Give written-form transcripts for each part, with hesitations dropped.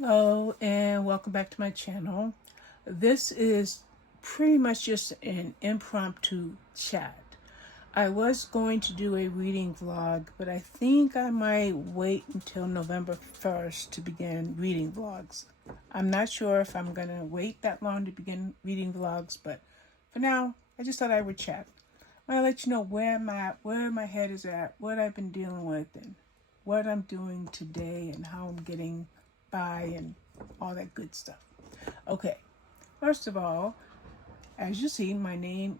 Hello and welcome back to my channel. This is pretty much just an impromptu chat. I was going to do a reading vlog, but I think I might wait until November 1st to begin reading vlogs. I'm not sure if I'm going to wait that long to begin reading vlogs, but for now, I just thought I would chat. I'll let you know where I'm at, where my head is at, what I've been dealing with, and what I'm doing today, and how I'm getting by, and all that good stuff. Okay, first of all, as you see, the name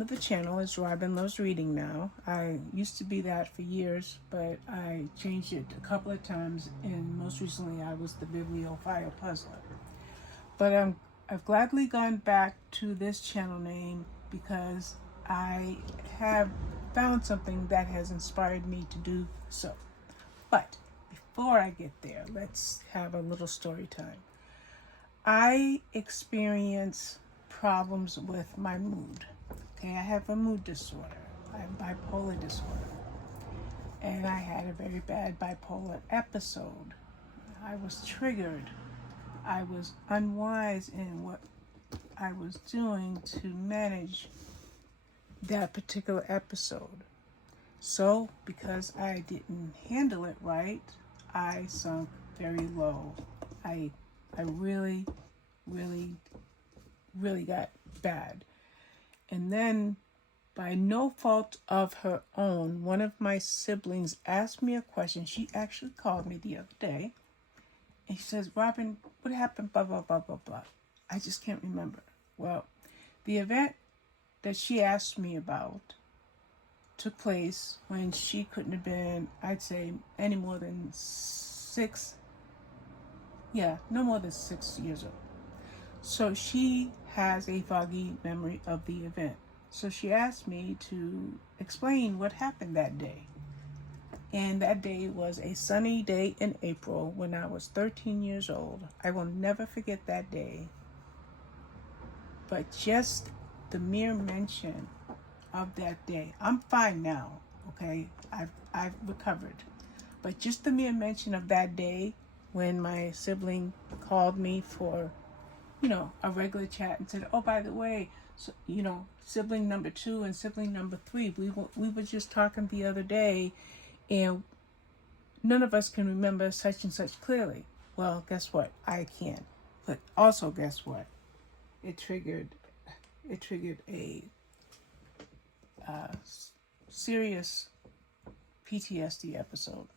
of the channel is Robin Loves Reading now. I used to be that for years, but I changed it a couple of times, and most recently I was the Bibliophile Puzzler. But I've gladly gone back to this channel name because I have found something that has inspired me to do so. But before I get there, let's have a little story time. I experience problems with my mood. Okay, I have a mood disorder. I have bipolar disorder. And I had a very bad bipolar episode. I was triggered. I was unwise in what I was doing to manage that particular episode. So, because I didn't handle it right, I sunk very low. I really, really, really got bad. And then, by no fault of her own, one of my siblings asked me a question. She actually called me the other day. And she says, "Robin, what happened? Blah, blah, blah, blah, blah." I just can't remember. Well, the event that she asked me about took place when she couldn't have been, I'd say, any more than no more than 6 years old. So she has a foggy memory of the event. So she asked me to explain what happened that day. And that day was a sunny day in April when I was 13 years old. I will never forget that day. But just the mere mention of that day. I'm fine now, okay? I've recovered. But just the mere mention of that day when my sibling called me for, a regular chat and said, "Oh, by the way, so, sibling number 2 and sibling number 3, we were just talking the other day and none of us can remember such and such clearly." Well, guess what? I can. But also, guess what? It triggered a serious PTSD episode.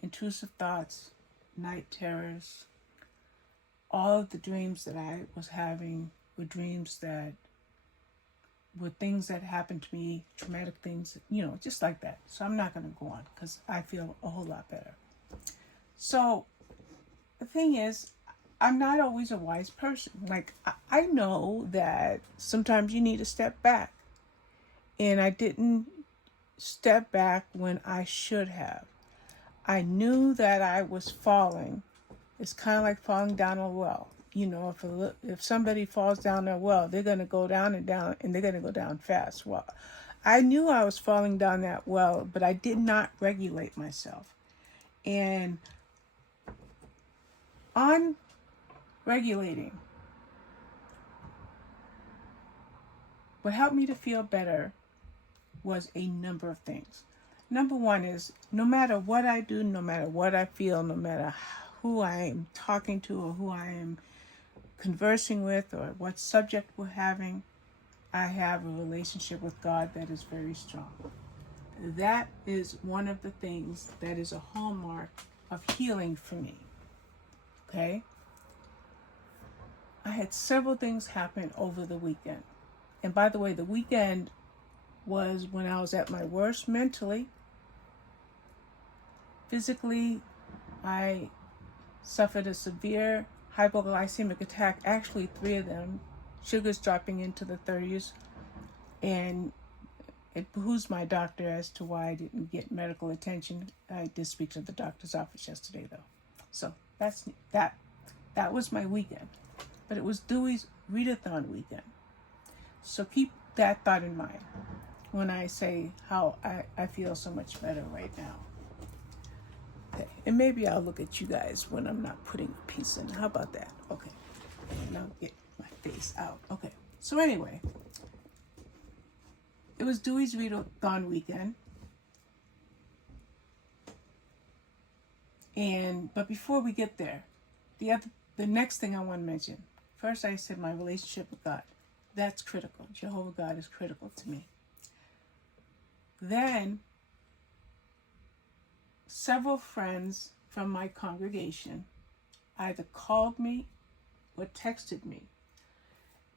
Intrusive thoughts, night terrors. All of the dreams that I was having were dreams that were things that happened to me, traumatic things, just like that. So I'm not going to go on because I feel a whole lot better. So the thing is, I'm not always a wise person. Like, I know that sometimes you need to step back. And I didn't step back when I should have. I knew that I was falling. It's kind of like falling down a well. If somebody falls down a well, they're going to go down and down, and they're going to go down fast. Well, I knew I was falling down that well, but I did not regulate myself. And on regulating, what helped me to feel better was a number of things. Number one is, no matter what I do, no matter what I feel, no matter who I am talking to or who I am conversing with or what subject we're having, I have a relationship with God that is very strong. That is one of the things that is a hallmark of healing for me. Okay? I had several things happen over the weekend. And by the way, the weekend was when I was at my worst mentally. Physically, I suffered a severe hypoglycemic attack, actually 3 of them, sugars dropping into the 30s, and it behooves my doctor as to why I didn't get medical attention. I did speak to the doctor's office yesterday, though. So that was my weekend. But it was Dewey's readathon weekend. So keep that thought in mind when I say how I feel so much better right now. Okay, and maybe I'll look at you guys when I'm not putting a piece in. How about that? Okay, and I'll get my face out. Okay, so anyway, it was Dewey's Readathon weekend. But before we get there, the next thing I want to mention. First, I said my relationship with God. That's critical. Jehovah God is critical to me. Then, several friends from my congregation either called me or texted me.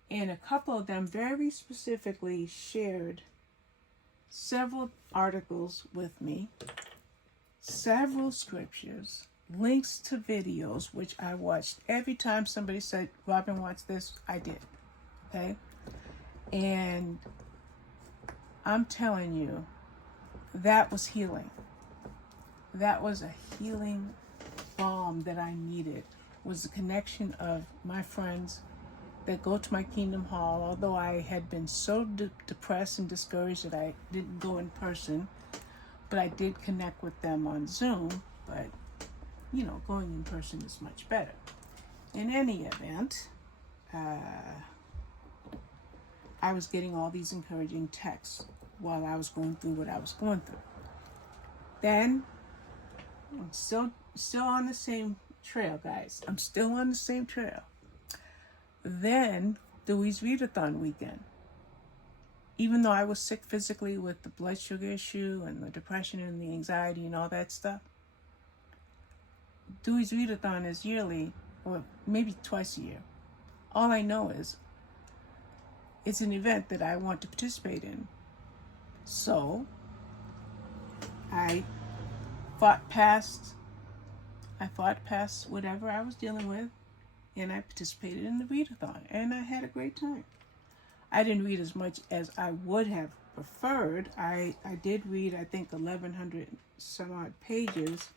And a couple of them very specifically shared several articles with me, several scriptures, links to videos, which I watched. Every time somebody said, Robin, watch this, I did. Okay? And I'm telling you, that was healing. That was a healing balm that I needed, was the connection of my friends that go to my Kingdom Hall. Although I had been so depressed and discouraged that I didn't go in person, but I did connect with them on Zoom. But, you know, going in person is much better. In any event, I was getting all these encouraging texts while I was going through what I was going through. Then, I'm still on the same trail, guys. I'm still on the same trail. Then, Dewey's Readathon weekend. Even though I was sick physically with the blood sugar issue and the depression and the anxiety and all that stuff, Dewey's Readathon is yearly, or maybe twice a year. All I know is it's an event that I want to participate in. So, I fought past whatever I was dealing with, and I participated in the readathon, and I had a great time. I didn't read as much as I would have preferred. I did read, I think, 1,100 some odd pages,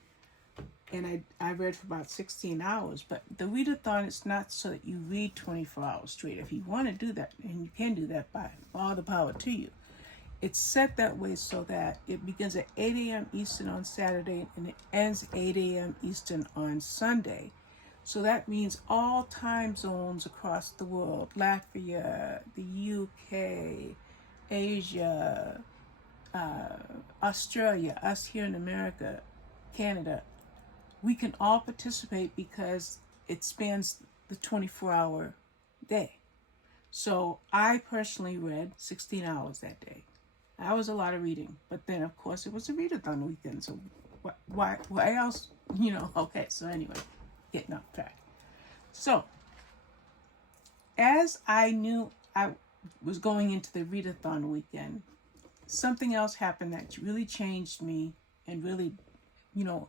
and I read for about 16 hours. But the readathon is not so that you read 24 hours straight. If you want to do that, and you can do that, by all the power to you. It's set that way so that it begins at 8 a.m. Eastern on Saturday and it ends 8 a.m. Eastern on Sunday. So that means all time zones across the world, Latvia, the UK, Asia, Australia, us here in America, Canada, we can all participate because it spans the 24-hour day. So I personally read 16 hours that day. That was a lot of reading. But then, of course, it was a readathon weekend. So why else? You know, okay. So anyway, getting off track. So, as I knew I was going into the readathon weekend, something else happened that really changed me and really, you know,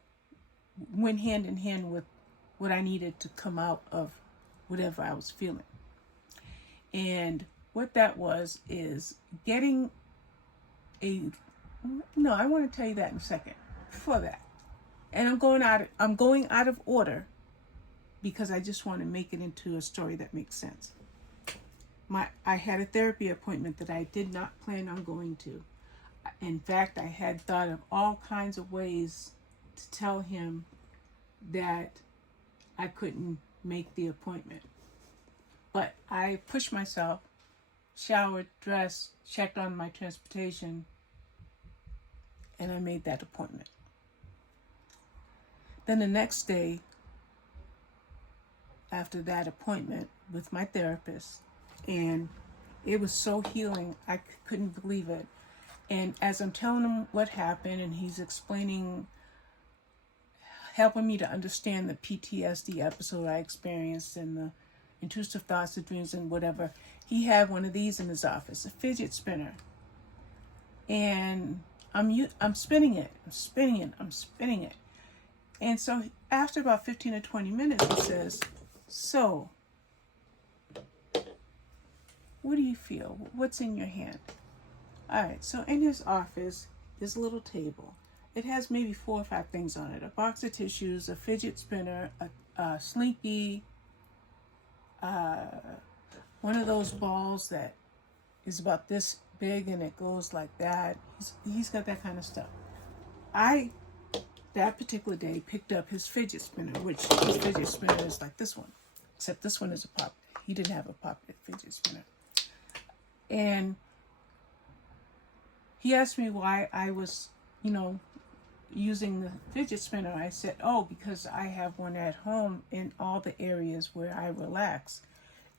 went hand in hand with what I needed to come out of whatever I was feeling. And what that was is getting I want to tell you that in a second. Before that, and I'm going out of order because I just want to make it into a story that makes sense. I had a therapy appointment that I did not plan on going to. In fact, I had thought of all kinds of ways to tell him that I couldn't make the appointment. But I pushed myself, showered, dressed, checked on my transportation, and I made that appointment. Then the next day, after that appointment with my therapist, and it was so healing, I couldn't believe it. And as I'm telling him what happened, and he's explaining, helping me to understand the PTSD episode I experienced and the intrusive thoughts, the dreams, and whatever, he had one of these in his office, a fidget spinner. And I'm spinning it. And so after about 15 or 20 minutes, he says, so, what do you feel? What's in your hand? All right, so in his office, there's a little table. It has maybe 4 or 5 things on it. A box of tissues, a fidget spinner, a Slinky, one of those balls that is about this big and it goes like that. He's got that kind of stuff. I that particular day picked up his fidget spinner, which his fidget spinner is like this one, except this one is a pop. He didn't have a poppet fidget spinner. And he asked me why I was, using the fidget spinner. I said, oh, because I have one at home in all the areas where I relax.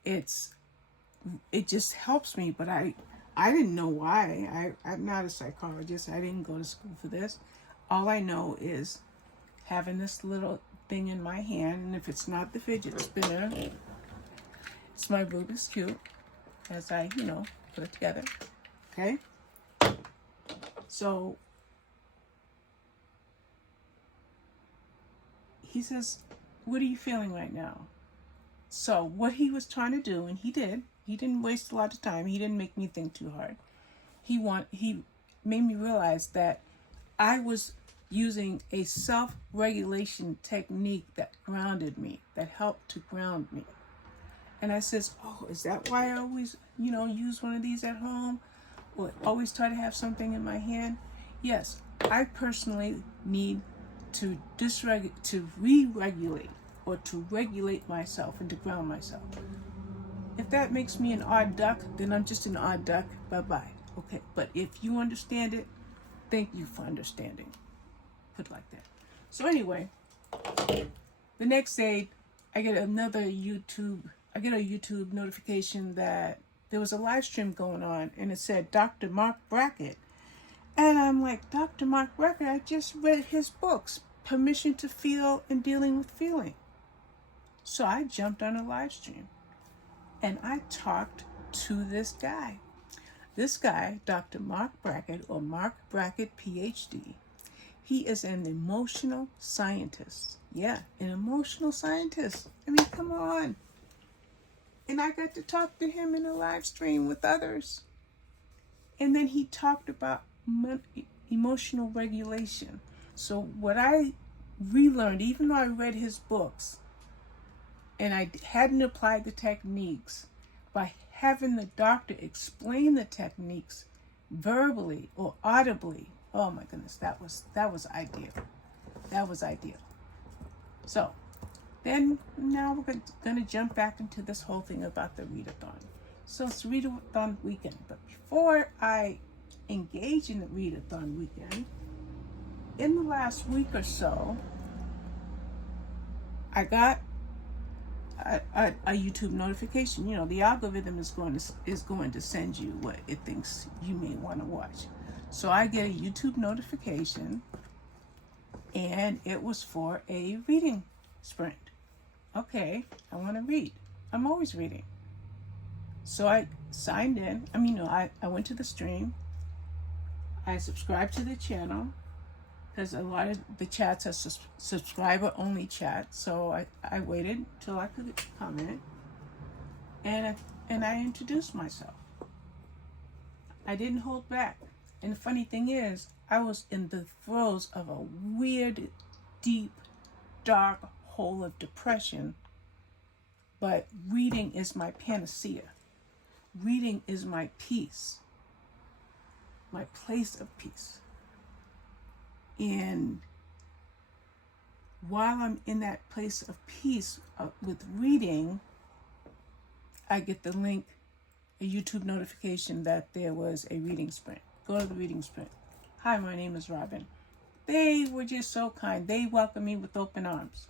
It just helps me, but I didn't know why. I'm not a psychologist. I didn't go to school for this. All I know is having this little thing in my hand, and if it's not the fidget spinner, it's my Rubik's Cube as I, put it together. Okay? So he says, what are you feeling right now? So what he was trying to do, and he didn't waste a lot of time. He didn't make me think too hard. He made me realize that I was using a self-regulation technique that grounded me, that helped to ground me. And I says, oh, is that why I always, use one of these at home? Or always try to have something in my hand? Yes, I personally need to re-regulate or to regulate myself and to ground myself. If that makes me an odd duck, then I'm just an odd duck. Bye-bye. Okay, but if you understand it, thank you for understanding. Put it like that. So anyway, the next day, I get a YouTube notification that there was a live stream going on, and it said Dr. Mark Brackett. And I'm like, Dr. Mark Brackett, I just read his books, Permission to Feel and Dealing with Feeling. So I jumped on a live stream, and I talked to this guy. This guy, Dr. Mark Brackett, or Mark Brackett, PhD, he is an emotional scientist. Yeah, an emotional scientist. I mean, come on. And I got to talk to him in a live stream with others. And then he talked about emotional regulation. So what I relearned, even though I read his books, and I hadn't applied the techniques, by having the doctor explain the techniques verbally or audibly, oh my goodness, that was ideal. That was ideal. So then now we're going to jump back into this whole thing about the readathon. So it's readathon weekend, but before I engage in the readathon weekend, in the last week or so, I got a YouTube notification. The algorithm is going to send you what it thinks you may want to watch. So I get a YouTube notification, and it was for a reading sprint. Okay, I want to read. I'm always reading. So I signed in. I went to the stream. I subscribed to the channel, because a lot of the chats are subscriber-only chats. So I waited till I could comment, and I introduced myself. I didn't hold back. And the funny thing is, I was in the throes of a weird, deep, dark hole of depression, but reading is my panacea. Reading is my peace, my place of peace. And while I'm in that place of peace with reading, I get the link, a YouTube notification that there was a reading sprint. Go to the reading sprint. Hi, my name is Robin. They were just so kind. They welcomed me with open arms.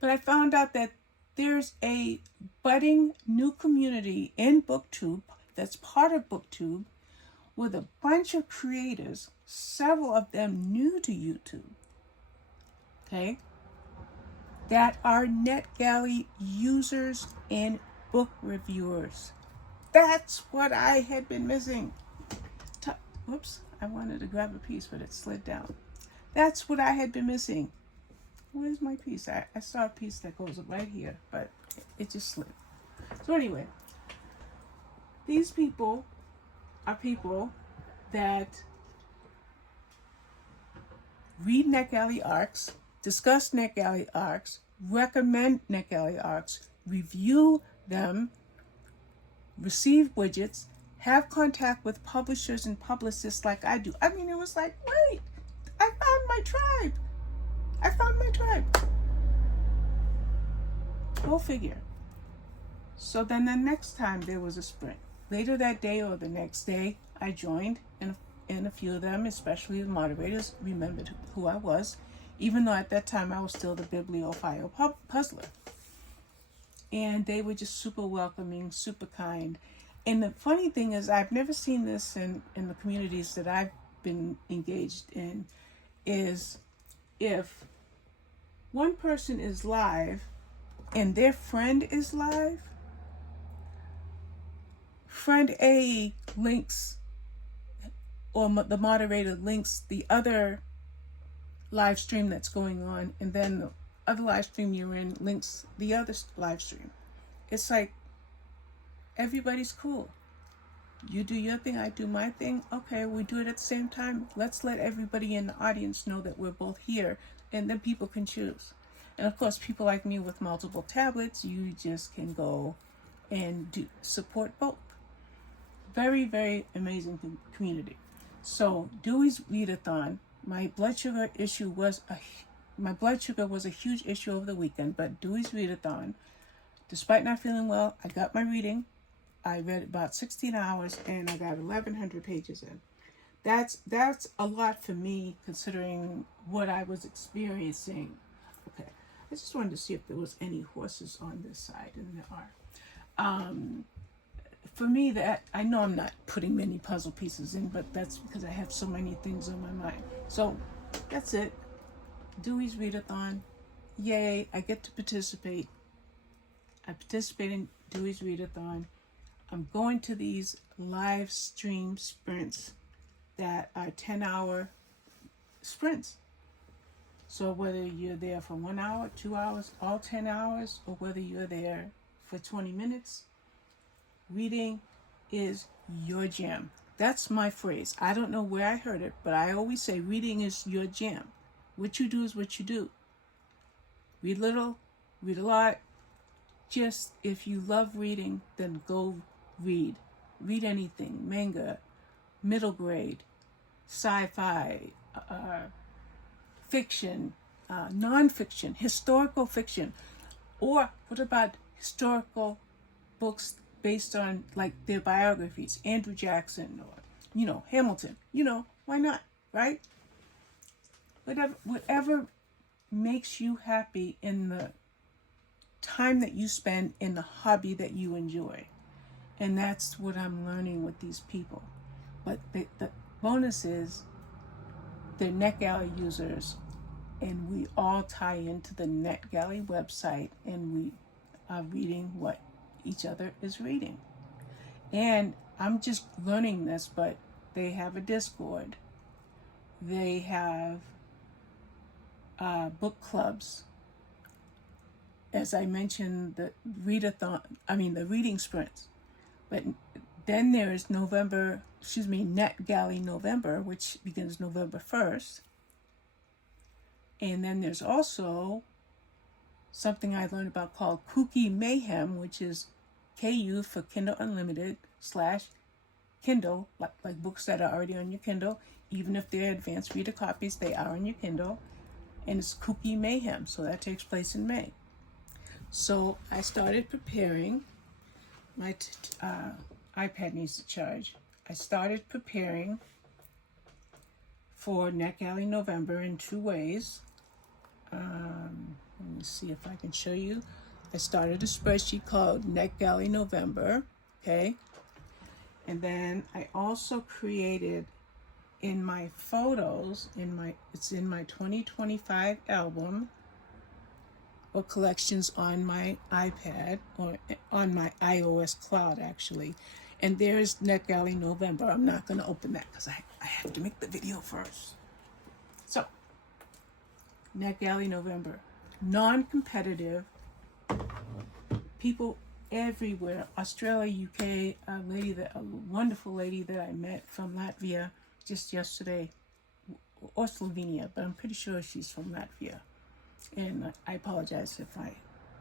But I found out that there's a budding new community in BookTube that's part of BookTube, with a bunch of creators, several of them new to YouTube, okay, that are NetGalley users and book reviewers. That's what I had been missing. Whoops, I wanted to grab a piece, but it slid down. That's what I had been missing. Where's my piece? I saw a piece that goes right here, but it just slid. So anyway, these people are people that read NetGalley arcs, discuss NetGalley arcs, recommend NetGalley arcs, review them, receive widgets, have contact with publishers and publicists like I do. It was like, wait, I found my tribe. I found my tribe. Go figure. So then the next time there was a sprint. Later that day or the next day, I joined, and a few of them, especially the moderators, remembered who I was, even though at that time I was still the bibliophile puzzler. And they were just super welcoming, super kind. And the funny thing is, I've never seen this in the communities that I've been engaged in, is if one person is live and their friend is live, friend A links, or the moderator links the other live stream that's going on, and then the other live stream you're in links the other live stream. It's like everybody's cool. You do your thing, I do my thing. Okay, we do it at the same time. Let's let everybody in the audience know that we're both here, and then people can choose. And of course, people like me with multiple tablets, you just can go and support both. Very, very amazing community. So Dewey's Readathon, my blood sugar was a huge issue over the weekend, but Dewey's Readathon, despite not feeling well, I got my reading. I read about 16 hours and I got 1,100 pages in. That's a lot for me considering what I was experiencing. Okay, I just wanted to see if there was any horses on this side, and there are. For me, that I know I'm not putting many puzzle pieces in, but that's because I have so many things on my mind. So that's it. Dewey's Readathon. Yay, I get to participate. I participate in Dewey's Readathon. I'm going to these live stream sprints that are 10-hour sprints. So whether you're there for 1 hour, 2 hours, all 10 hours, or whether you're there for 20 minutes, reading is your jam. That's my phrase. I don't know where I heard it, but I always say reading is your jam. What you do is what you do. Read little, read a lot. Just if you love reading, then go read. Read anything, manga, middle grade, sci-fi, fiction, non-fiction, historical fiction. Or what about historical books based on like their biographies, Andrew Jackson or, Hamilton, why not, right? Whatever makes you happy in the time that you spend in the hobby that you enjoy. And that's what I'm learning with these people. But the bonus is they're NetGalley users, and we all tie into the NetGalley website, and we are reading what each other is reading. And I'm just learning this, but they have a Discord. They have book clubs. As I mentioned, the reading sprints. But then there is NetGalley November, which begins November 1st. And then there's also something I learned about called Kooky Mayhem, which is KU for Kindle Unlimited / Kindle, like books that are already on your Kindle. Even if they're advanced reader copies, they are on your Kindle. And it's Kooky Mayhem, so that takes place in May. So I started preparing. My iPad needs to charge. I started preparing for NetGalley November in 2 ways. Let me see if I can show you. I started a spreadsheet called NetGalley November, okay? And then I also created in my photos, it's in my 2025 album, or collections on my iPad, or on my iOS cloud actually. And there's NetGalley November. I'm not going to open that because I have to make the video first. So, NetGalley November. Non-competitive. People everywhere. Australia, UK, a wonderful lady that I met from Latvia just yesterday, or Slovenia, but I'm pretty sure she's from Latvia. And I apologize if I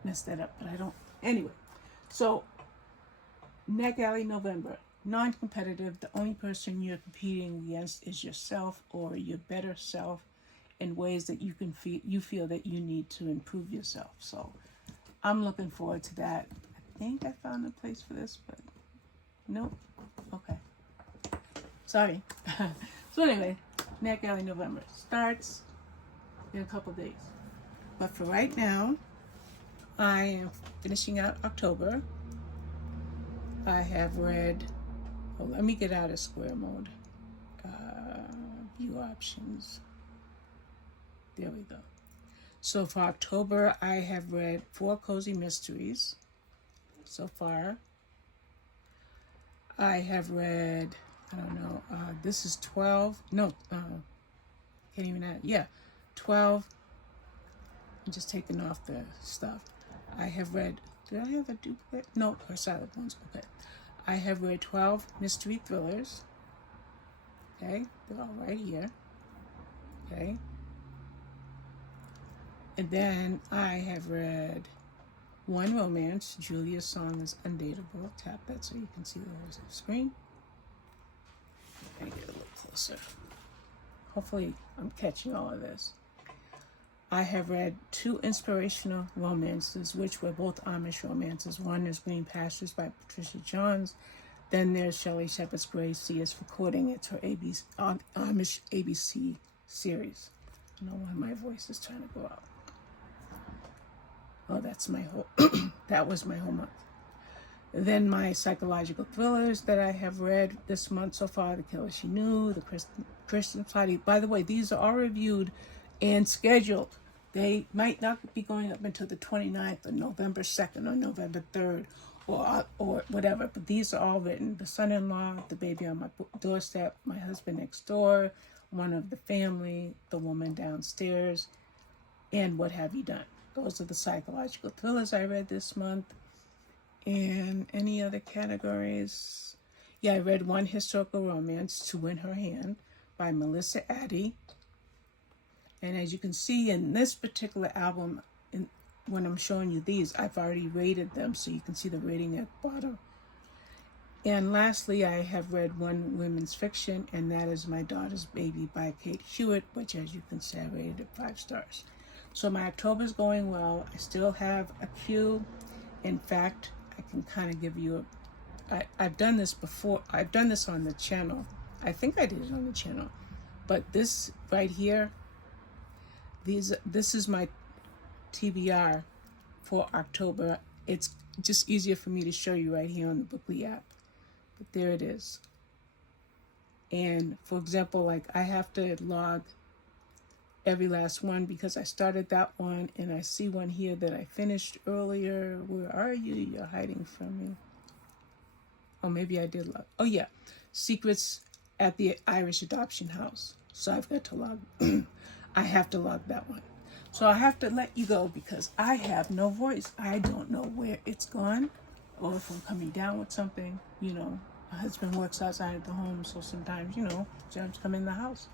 messed that up, but I don't. Anyway, so NetGalley November, non-competitive. The only person you're competing against is yourself or your better self. in ways that you feel that you need to improve yourself. So I'm looking forward to that. I think I found a place for this, but nope. Okay. Sorry. So anyway, NetGalley November starts in a couple days. But for right now, I am finishing out October. I have read, oh, let me get out of square mode. View options. There we go. So for October, I have read 4 cozy mysteries so far. I have read, I don't know, this is 12. No, can't even add. Yeah, 12. I'm just taking off the stuff. I have read, did I have a duplicate? No, or silent ones. Okay. I have read 12 mystery thrillers. Okay, they're all right here. Okay. And then I have read 1 romance. Julia's Song is Undateable. Tap that so you can see the whole screen. Okay, get a little closer. Hopefully I'm catching all of this. I have read 2 inspirational romances, which were both Amish romances. One is Green Pastures by Patricia Johns. Then there's Shelley Shepherd's Grey Sea is recording. It's her Amish ABC series. I don't know why my voice is trying to go out. Oh, that's my whole, that was my whole month. Then my psychological thrillers that I have read this month so far, The Killer She Knew, The Christian Party. By the way, these are all reviewed and scheduled. They might not be going up until the 29th or November 2nd or November 3rd or whatever, but these are all written. The Son-in-Law, The Baby on My Doorstep, My Husband Next Door, One of the Family, The Woman Downstairs, and What Have You Done? Those are the psychological thrillers I read this month. And any other categories? Yeah, I read 1 historical romance, To Win Her Hand, by Melissa Addy. And as you can see in this particular album, when I'm showing you these, I've already rated them, so you can see the rating at the bottom. And lastly, I have read 1 women's fiction, and that is My Daughter's Baby by Kate Hewitt, which, as you can see, I rated at 5 stars. So my October's going well. I still have a queue. In fact, I can kind of give you I've done this before. I've done this on the channel. I think I did it on the channel. But this right here, this is my TBR for October. It's just easier for me to show you right here on the Bookly app. But there it is. And for example, like I have to log every last one because I started that one and I see one here that I finished earlier. Where are you? You're hiding from me. Oh, maybe I did log. Oh yeah, Secrets at the Irish Adoption House. So I've got to log. I have to log that one. So I have to let you go because I have no voice. I don't know where it's gone or if I'm coming down with something. You know, my husband works outside of the home, so sometimes, you know, germs come in the house.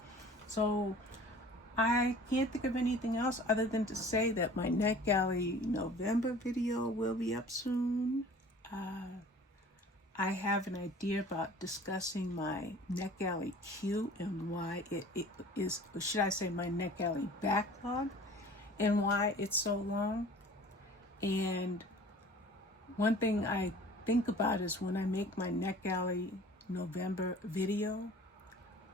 So I can't think of anything else other than to say that my NetGalley November video will be up soon. I have an idea about discussing my NetGalley queue and why it is, or should I say my NetGalley backlog and why it's so long. And one thing I think about is when I make my NetGalley November video,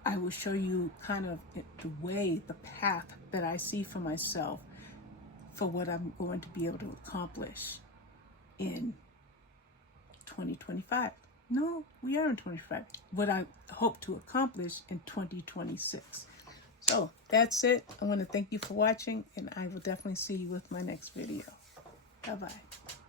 I will show you kind of the path that I see for myself for what I'm going to be able to accomplish in 2025. No, we are in 2025. What I hope to accomplish in 2026. So that's it. I want to thank you for watching, and I will definitely see you with my next video. Bye-bye.